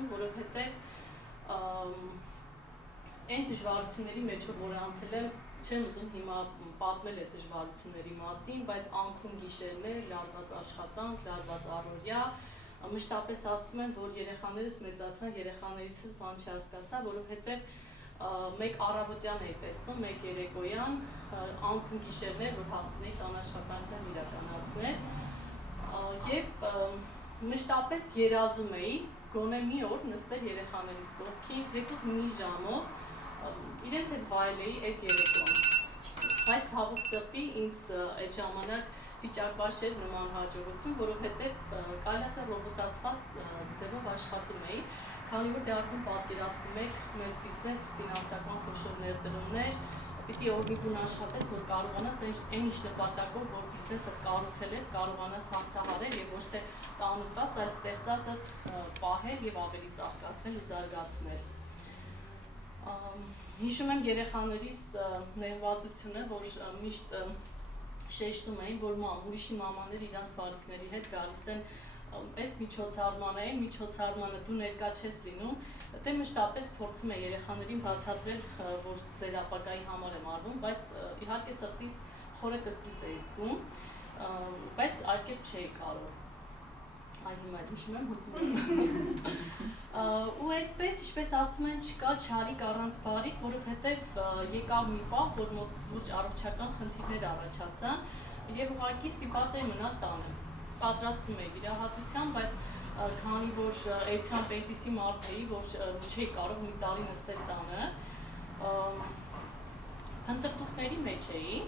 պատկերացնում, որովհետև այն դժվարությունների մեջ որ անցել եմ, չեմ ուզում հիմա պատմել այդ դժվարությունների մասին, բայց անքուն գիշերներ, լարված աշխատանք, լարված առօրյա, մշտապես ասում եմ, որ երեխաներս մեծացան, երեխաներիցս բան չհասկացա, որովհետև մեկ առավոտյան էի տեսնում, մեկ երեկոյան, անքուն գիշերներ, որ հասցնեի տան աշխատանքն իրականացնել, եւ մշտապես երազում էի, գոնե մի օր նստել երեխաներիս կողքին, թեկուզ մի ժամով, իրենց հետ վայելեի այդ երեկոն, բայց հավուկ սրտի ինձ այդ ժամանակ վիճակված չէր նման հաջողություն, որովհետև կարելի ասել ռոբոտացված ձևով աշխատում էի, քանի որ դե արդեն պատկերացնում եք մեծ բիզնես, ֆինանսական խոշոր ներդրումներ, պիտի օրգնություն աշխատես, որ կարողանաս այն ինչ նպատակով, որ բիզնեսը կառուցել ես, կարողանաս հաղթահարել եւ ոչ թե տանու տաս, այլ ստեղծածդ պահել եւ ավելի ծաղկացնել ու զարգացնել։ Հիշում եմ երեխաներիս նեղվածությունը, որ միշտ շեշտում էին, որ ուրիշի մամաներ իրանց բարիքների հետ գալիս են այս միջոցառմանը են, միջոցառմանը դու ներկա չես լինում, դե մշտապես փորձում եմ երեխաներին բացատրել, որ ձեր ապագայի համար եմ արվում, բայց իհարկե սրտիս խորը կսկիծ էի զգում, բայց այլ կերպ չէի կարող։ Այ հիմա հիշում եմ հուսում ու այդպես, ինչպես ասում են, չկա չարիք առանց բարիք, որովհետև եկավ մի պահ, որ մոտս լուրջ առողջական խնդիրներ առաջացան եւ ուղղակի ստիպված էի մնալ տանը։ Պատրաստվում էի վիրահատության, բայց քանի որ էության պետիսի մարդ էի, որ չէի կարող մի տարի նստել տանը, հնդրտուքների մեջ էի,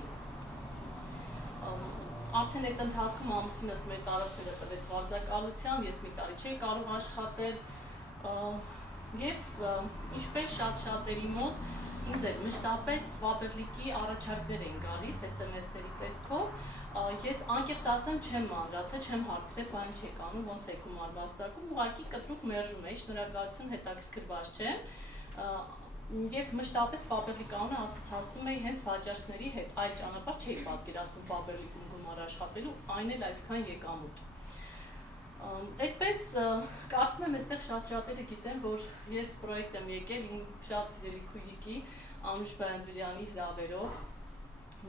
արդեն այդ ընթացքում ամուսինս մեր տարածքները տվեց վարձակալության, ես մի տարի չէի կարող աշխատել եւ ինչպես շատ-շատերի մոտ ինձ էլ մշտապես Faberlic-ի առաջարկներ էին գալիս SMS-ների տեսքով, ես անկեղծ ասեմ չեմ մանրացել, չեմ հարցրել, բան չեք անում, ոնց եք գումար վաստակում, ուղղակի կտրուկ մերժում էի, շնորհակալություն, հետաքրքրված չեմ եւ մշտապես Faberlic անունը ասոցացնում էի հենց վաճառքների հետ, այլ ճանապարհ չէի պատկերացնում Faberlic-ում գումար աշխատելու, այն էլ այսքան եկամուտ։ Այդպես կարծում եմ այստեղ շատ-շատերը գիտեն, որ ես պրոյեկտ եմ եկել իմ շատ սիրելի քույրիկի Անուշ Բայանդուրյանի հրավերով,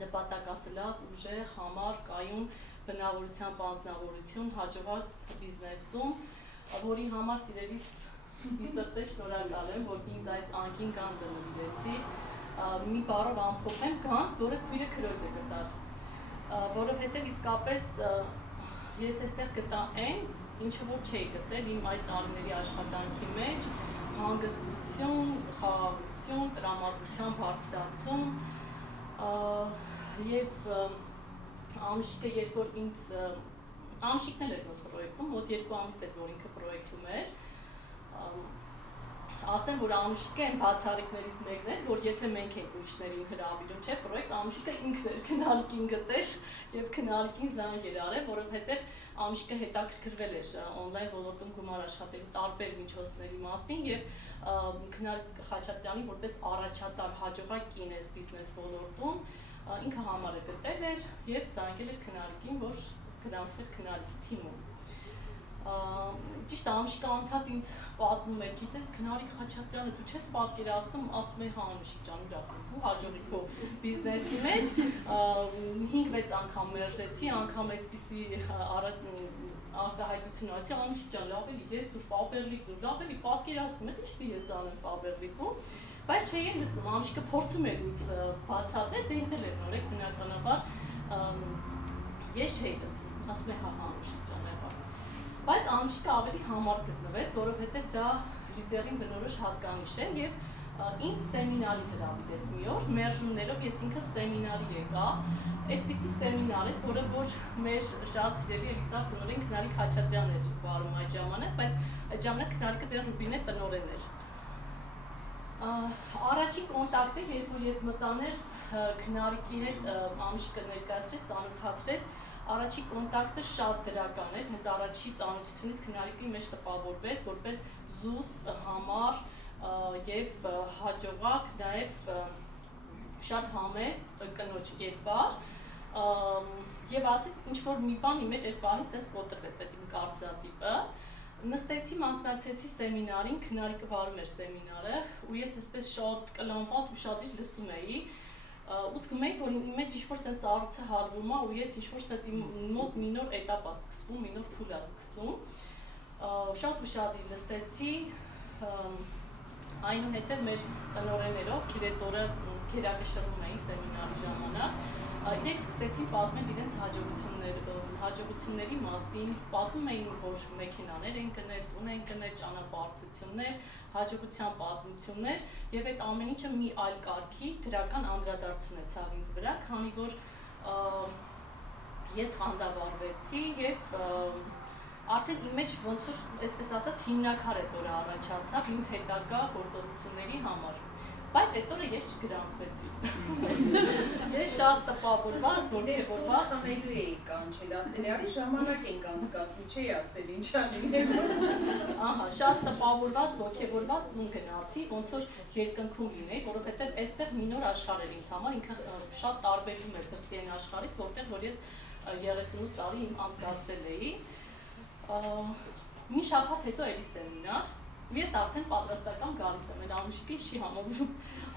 նպատակասլաց, ուժեղ, համառ, կայուն բնավորությամբ անձնավորություն, հաջողած բիզնեսում, որի համար սիրելիս ի սրտե շնորհակալ եմ, որ ինձ այս անկին գանձը նվիրեցիր, մի բառով ամփոփեմ գանձ, որը քույրը քրոջը գտար, որովհետև իսկապես ես այստեղ գտա այն, ինչը որ չէի գտել իմ այդ տարիների աշխատանքի մեջ, հանգստություն, խաղաղություն, տրամադրության բարձրացում եւ Անուշիկը երբ որ ինձ Անուշիկն էլ էր մոտ պրոյեկտում, մոտ 2 ամիս էր որ ինքը պրոյեկտում էր, ասեմ, որ Անուշիկը այն բացառիկներից մեկն էր, որ եթե մենք ենք ուրիշներին հրավիրում, չէ, պրոյեկտ Անուշիկը ինքն էր քննարկին գտեր եւ քննարկին զանգ էր արել, որովհետեւ Անուշիկը հետաքրքրվել էր on-line ոլորտում գումար աշխատելու տարբեր միջոցների մասին եւ Խաչատրյանի որպես առաջատար հաջողակ կին էս բիզնես ոլորտում ինքը համարը գտել էր եւ զանգել էր քննարկին, որ գրանցվեր քննարկի թիմում։ Ճիշտ Անուշիկը անդադ ինձ պատմում էր, գիտես Քնարիկ Խաչատրյանը, դու չես պատկերացնում, ասում էի հա Անուշիկ ջան, ուրախ հաջողի քո բիզնեսի մեջ, 5-6 անգամ մերժեցի, անգամ այսպիսի արտահայտություն ասի, Անուշիկ ջան, լավ էլի ես ու Faberlic-ն ու լավ էլի պատկերացնում ես, ինչպես ես անեմ Faberlic-ում, բայց չէի լսում, Անուշիկը փորձում էր ինձ բացատրել, դե ինքն էր նորեկ բնականաբար ես չէի լսում, ասում էի հա Անուշիկ ջան, բայց Անուշիկը ավելի համառ գտնվեց, որովհետև դա լիդերին բնորոշ հատկանիշ է եւ ինձ սեմինարի հրավիրեց մի օր, մերժումներով ես ինքս սեմինարի եկա, այսպիսի սեմինար էր, որը որ մեր շատ սիրելի էլիտար տնօրեն Քնարիկ Խաչատրյանն էր վարում այդ ժամանակ, բայց այդ ժամանակ Քնարիկը դեռ Ռուբինե տնօրեն էր։ Առաջին կոնտակտը, երբ որ ես մտաներ Քնարիկի հետ Անուշիկը ներկայացրեց, ծանոթացրեց, առաջին կոնտակտը շատ դրական էր, հենց առաջի ծանոթությունից Քնարիկի մեջ տպավորվեց, որպես զուսպ, համառ եւ հաջողակ, նաեւ շատ համեստ կնոջ կերպար եւ ասես ինչ որ մի բան իմ մեջ այդ բանից էս կոտրվեց այդ իմ կարծրատիպը Նստեցի մասնակցեցի սեմինարին, քնարիկը վարում էր սեմինարը, ու ես այսպես շատ կլանված ու շատ իր լսում էի, ու զգում էի, որ իմ մեջ ինչ-որ սենց առուցը հալվում է, ու ես ինչ-որ սենց իմ մոտ մի նոր էտապ է սկսվում, մի նոր փուլ է սկսում, շատ ու շատ իր լսեցի, այնուհետև մեր տնօրեններով քիրետորը գերակշռում էին սեմինարի ժամանակ, իրենք սկսեցին պատմել իրենց հաջողությունների մասին, պատմում էին, որ մեքենաներ են գնել, տուն են գնել, ճանապարհորդություններ, հաջողության պատմություններ, եւ այդ ամեն ինչը մի այլ կարգի դրական անդրադարձ ունեցավ ինձ վրա, քանի որ ես խանդավառվեցի եւ արդեն իմ մեջ ոնց որ, այսպես ասած, հիմնակար այդ օրը առաջացավ իմ հետագա գործողությունների համար։ Բայց այդ օրը ես չգրանցվեցի։ Ես շատ տպավորված, ոգևորված խմելու էի կանչել, ասել արի ժամանակ ենք անցկացնում, չէի ասել ինչ անլինելու։ Ահա, շատ տպավորված, ոգևորված տուն գնացի, ոնց որ երկնքում լինեի, որովհետև այստեղ մի նոր աշխարհ էր ինձ համար, ինքը շատ տարբերվում էր բրսիեն աշխարհից, որտեղ որ ես 38 տարի անցկացրել էի։ Մի շաբաթ հետո էլի սեմինար, ես արդեն պատրաստական գալիս եմ, այդ ամուշիկի չի համոզում,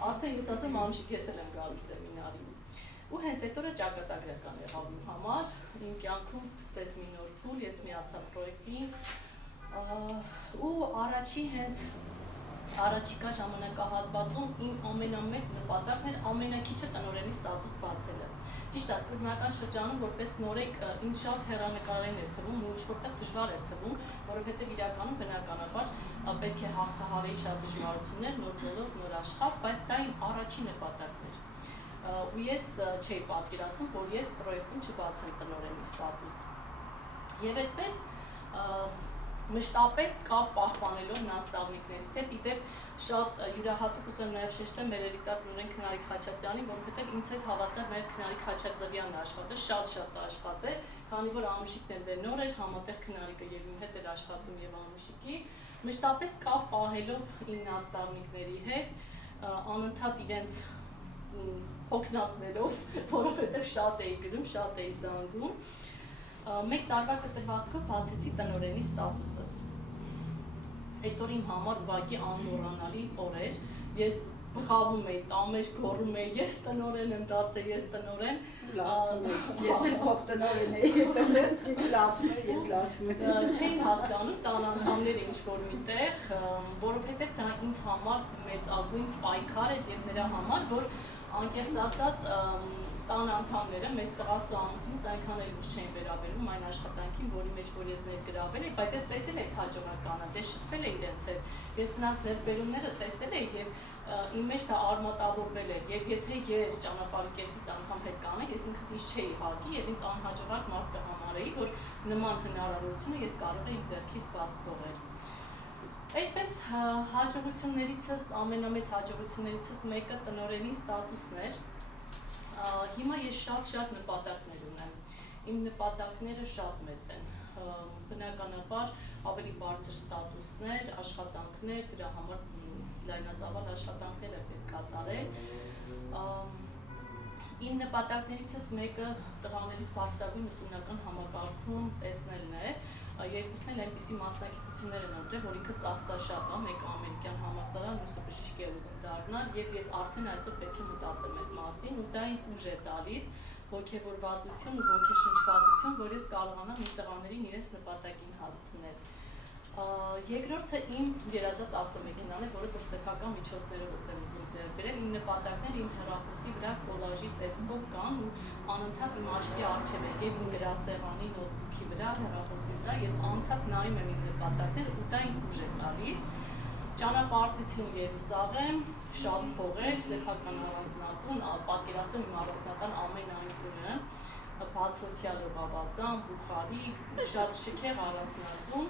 արդեն ես ասեմ ամուշիկ ես եմ գալիս սեմինարին, ու հենց այդ օրը ճակատագրական եղավ իմ համար, իմ կյանքում սկսվեց մի նոր փուլ, ես միացա պրոյեկտին, ու առաջիկա ժամանակահատվածում իմ ամենամեծ նպատակն էր ամենակիչը տնօրենի ստատուս բացելը։ Ճիշտ է, սկզբնական շրջանում որպես նորեկ ինձ շատ հեռանկարային էր թվում ու ինչ-որտեղ դժվար էր թվում, որովհետև իրականում բնականաբար պետք է հաղթահարեի շատ դժվարություններ, նոր ոլորտ, նոր աշխարհ, բայց դա իմ առաջին նպատակն էր։ Ու ես չէի պատկերացնում, որ ես պրոյեկտում չբացեմ տնօրենի ստատուս։ Եվ այդպես մշտապես կապ պահպանելով նաստավնիկներից հետ, իդեպ շատ յուրահատուկ ուզեմ նաև շեշտել մեր երիտասարդ տնօրեն Քնարիկ Խաչատրյանին, որովհետև ինձ հետ հավասար նաև Քնարիկ Խաչատրյանն աշխատել, շատ աշխատել, քանի որ Ամուշիկն էլ դեռ նոր էր, համատեղ Քնարիկը եւ իմ հետ էր աշխատում եւ Ամուշիկի, մշտապես կապ պահելով իմ նաստավնիկների հետ, անընդհատ իրենց հոգնածներով, որովհետև շատ էի գրում, շատ էի զանգում, մեկ տարվա կտրվածքով բացեցի տնօրենի ստատուսս։ Այդ օր իմ համար ուղղակի անմոռանալի օր էր, ես բղավում էի, տամեջ գոռում էի, ես տնօրեն եմ դարձել, ես տնօրեն, ես էլ փոխ տնօրեն էի, լացում էր, ես լացում եմ։ Չէին հասկանում տան անդամները ինչ-որ միտեղ, որովհետև դա ինձ համար մեծագույն պայքար էր և նրա համար, որ անկեղծ ասած տան անդամները, մեծ տղաս ու ամուսինս այնքան էլ ուշ չէին վերաբերվում այն աշխատանքին, որի մեջ որ ես ներգրավել էի, բայց ես տեսել էի հաջողականած, ես շփվել էի իրենց հետ, ես նրանց ձեռքբերումները տեսել էի և իմ մեջ դա արմատավորվել էր, և եթե ես ճանապարհի կեսից անգամ հետ կանեի, ես ինքս ինձ չէի հարգի և ինձ անհաջողակ մարդ կհամարեի, որ նման հնարավորությունը ես կարող էի իմ ձեռքից բաց թողել։ Այդպես հաջողություններիցս, ամենամեծ հաջողություններիցս մեկը տնօրենի ստատուսն էր։ Հիմա ես շատ նպատակներ ունեմ, իմ նպատակները շատ մեծ են, բնականաբար ավելի բարձր ստատուսներ, աշխատանքներ, դրա համար լայնածավալ աշխատանքներ է պետք կատարել, իմ նպատակներիցս մեկը տղաներից բարձրագույն ուսումնական համակարգում տեսնելն է, երկուսն էլ այնպիսի մասնագիտություններ են ընտրել, որ ինքը ծախսաշատ է, մեկը ամերիկյան համալսարան, մյուսը բժիշկ է ուզում դառնալ, և ես արդեն այսօր պետք է մտածեմ այդ մասին, ու դա ինձ ուժ է տալիս, ոգևորվածություն ու ոգեշնչվածություն, որ ես կարողանամ իմ տղաներին իրենց նպատակին հասցնել։ Երկրորդը իմ երազած ավտոմեքենան է, որը սեփական միջոցներով եմ ուզում ձեռք բերել, իմ նպատակները իմ հեռախոսի վրա կոլաժի տեսքով կան ու անընդհատ իմ աչքի առջև են, և իմ գրասեղանի նոթբուքի վրա, հեռախոսի վրա, ես անընդհատ նայում եմ իմ նպատակները ու դա ինձ ուժ է տալիս։ Ճանապարհորդություն Երուսաղեմ, շատ փողեր, սեփական առանձնատուն, պատկերացնում իմ առանձնատան ամեն անկյունը, բացօթյա լողավազան, Բուխարի, շատ շքեղ առանձնատուն,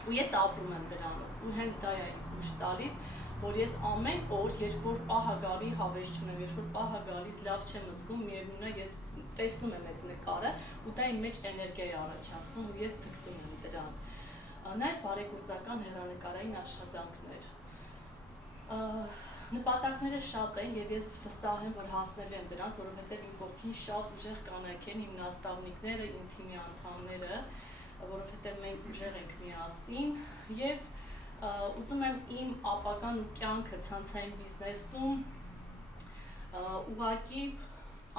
ու ես ապրում եմ դրանով, ու հենց դա է ինձ ուժ տալիս, որ ես ամեն օր, երբ որ պահը գալի հավես չունեմ, երբ որ պահը գալիս լավ չեմ զգում, միևնույն է ես տեսնում եմ այդ նկարը, ու դա իմ մեջ էներգիա է առաջացնում, ու ես ձգտում եմ դրան։ Նաև բարեգործական հեռանկարային աշխատանքներ։ Նպատակները շատ են և ես վստահ եմ, որ հասնելու եմ դրանց, որովհետև իմ կողքին շատ ուժեղ կանայք են, իմ նաստավնիկները, իմ թիմի անդամները, որովհետև մենք ուժեղ ենք միասին եւ ուզում եմ իմ ապագան ու կյանքը ցանցային բիզնեսում ուղղակի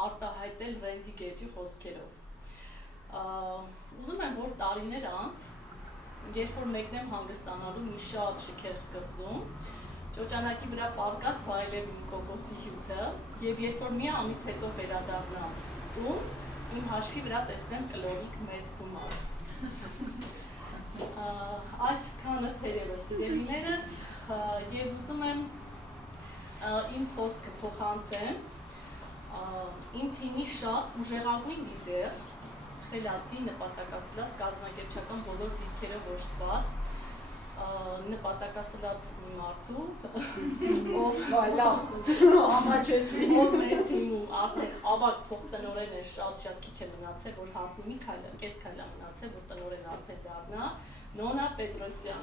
արտահայտել Ռենդի Գեջի խոսքերով։ Ուզում եմ, որ տարիներ անց, երբ որ մեկնեմ հանգստանալու մի շատ շքեղ կղզում, շրջանակի վրա պարկած վայելեմ իմ կոկոսի հյութը եւ երբ որ մի ամիս հետո վերադառնամ տուն, իմ հաշվի վրա տեսնեմ կլորիկ մեծ գումար։ Այսքանը թերևս սիրելիներս եւ ուզում եմ իմ խոսքը փոխանցեմ իմ թիմի շատ ուժեղագույն լիդեր, խելացի, նպատակասլաց, կազմակերպչական բոլոր ձիրքերը ոշտված, նպատակասլաց մի մարդու, ով լավսս, ամաչեցի, ով մեր թիմում արդեն ավագ փոխտնօրեն է, շատ քիչ է մնացել, որ հասնի մի քայլ, կես քայլ է մնացել, որ տնօրեն արդեն դառնա, Նոնա Պետրոսյան։